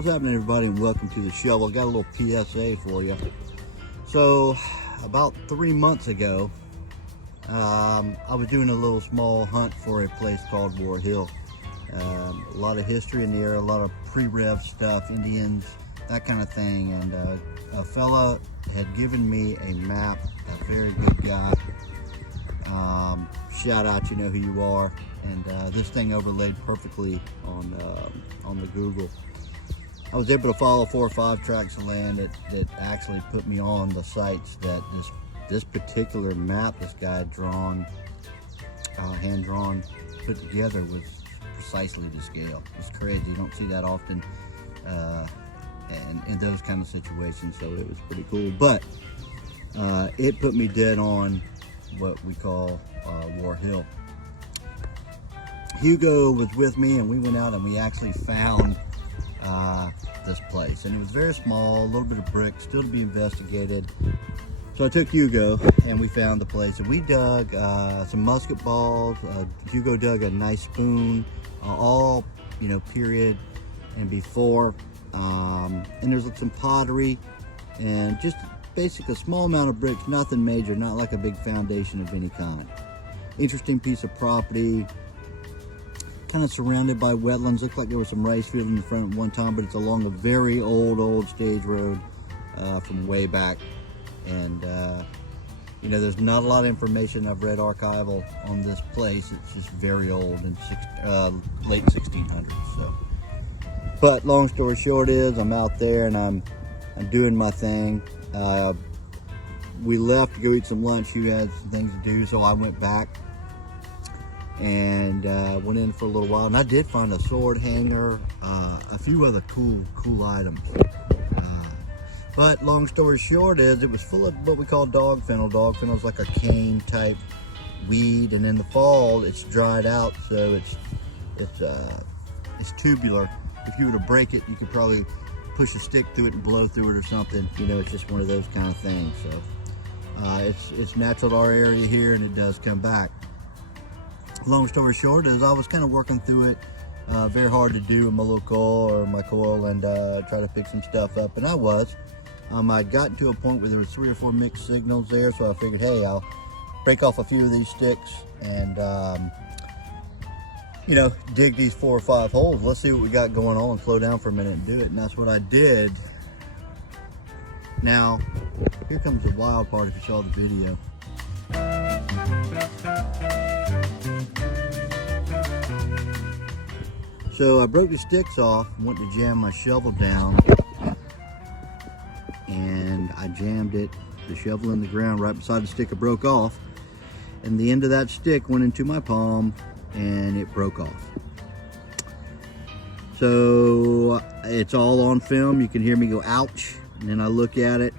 What's happening, everybody, and welcome to the show. I got a little PSA for you. So about 3 months ago, I was doing a little small hunt for a place called War Hill. A lot of history in the area, a lot of pre-rev stuff, Indians, that kind of thing. And a fella had given me a map, a very good guy. Shout out, you know who you are. And this thing overlaid perfectly on the Google. I was able to follow 4 or 5 tracts of land that actually put me on the sites that this particular map this guy had drawn, hand drawn, put together was precisely to scale. It's crazy. You don't see that often in those kind of situations, so it was pretty cool. But it put me dead on what we call War Hill. Hugo was with me, and we went out and we actually found this place, and it was very small, a little bit of brick, still to be investigated. So I took Hugo and we found the place, and we dug some musket balls. Hugo dug a nice spoon, all, you know, period and before, and there's some pottery and just basically a small amount of bricks, nothing major, not like a big foundation of any kind. Interesting piece of property, kind of surrounded by wetlands. Looked like there was some rice field in the front at one time, but it's along a very old stage road from way back. And you know, there's not a lot of information I've read archival on this place. It's just very old and late 1600s. So, but long story short is, I'm out there and I'm doing my thing. We left to go eat some lunch. You had some things to do, so I went back and went in for a little while, and I did find a sword hanger, a few other cool items. But long story short is, it was full of what we call dog fennel. Dog fennel is like a cane type weed, and in the fall it's dried out, so it's tubular. If you were to break it, you could probably push a stick through it and blow through it or something. You know, it's just one of those kind of things. So it's natural to our area here, and it does come back. Long story short is, I was kind of working through it, very hard to do with my little coil or my coil, and try to pick some stuff up, and I was. I'd gotten to a point where there was 3 or 4 mixed signals there, so I figured, hey, I'll break off a few of these sticks and you know, dig these 4 or 5 holes. Let's see what we got going on, and slow down for a minute and do it. And that's what I did. Now, here comes the wild part if you saw the video. So I broke the sticks off, went to jam my shovel down, and I jammed the shovel in the ground right beside the stick I broke off, and the end of that stick went into my palm and it broke off. So it's all on film. You can hear me go ouch, and then I look at it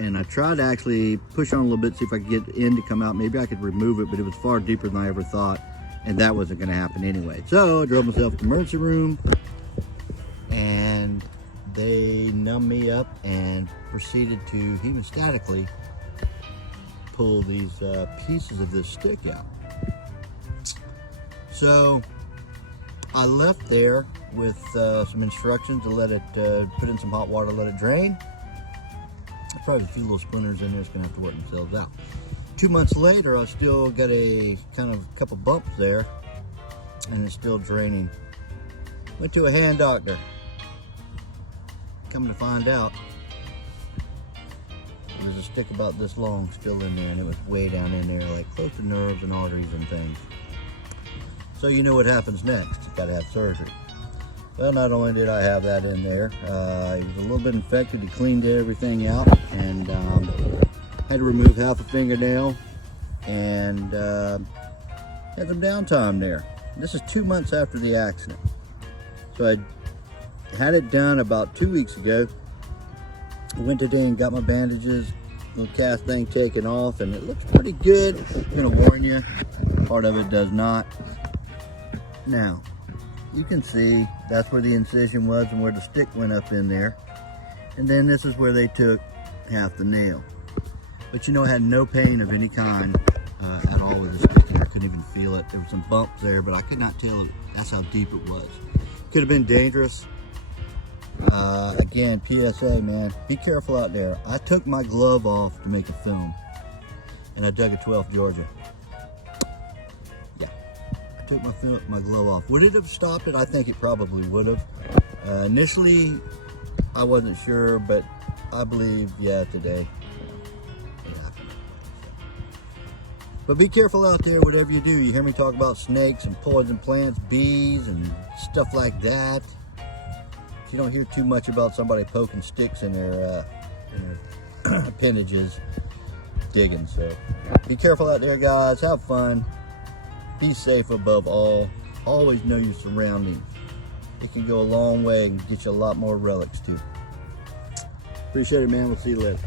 and I tried to actually push on a little bit, see if I could get the end to come out. Maybe I could remove it, but it was far deeper than I ever thought, and that wasn't going to happen anyway. So I drove myself to the emergency room, and they numbed me up and proceeded to hemostatically pull these pieces of this stick out. So I left there with some instructions to let it, put in some hot water, let it drain. Probably a few little splinters in there, it's gonna have to work themselves out. 2 months later, I still got a kind of couple bumps there, and it's still draining. Went to a hand doctor. Coming to find out, there's a stick about this long still in there, and it was way down in there, like close to nerves and arteries and things. So you know what happens next. You gotta have surgery. Well, not only did I have that in there, it was a little bit infected. He cleaned everything out, and had to remove half a fingernail, and had some downtime there. This is 2 months after the accident. So I had it done about 2 weeks ago. I went today and got my bandages, little cast thing taken off, and it looks pretty good. I'm gonna warn you, part of it does not. Now, you can see that's where the incision was and where the stick went up in there. And then this is where they took half the nail. But you know, I had no pain of any kind at all with the stick here. I couldn't even feel it. There were some bumps there, but I could not tell that's how deep it was. Could have been dangerous. Again, PSA, man, be careful out there. I took my glove off to make a film, and I dug a 12th Georgia. Yeah, I took my glove off. Would it have stopped it? I think it probably would have. Initially, I wasn't sure, but I believe, yeah, today. Yeah. But be careful out there, whatever you do. You hear me talk about snakes and poison plants, bees, and stuff like that. You don't hear too much about somebody poking sticks in their appendages digging. So be careful out there, guys. Have fun. Be safe above all. Always know your surroundings. It can go a long way and get you a lot more relics too. Appreciate it, man. We'll see you later.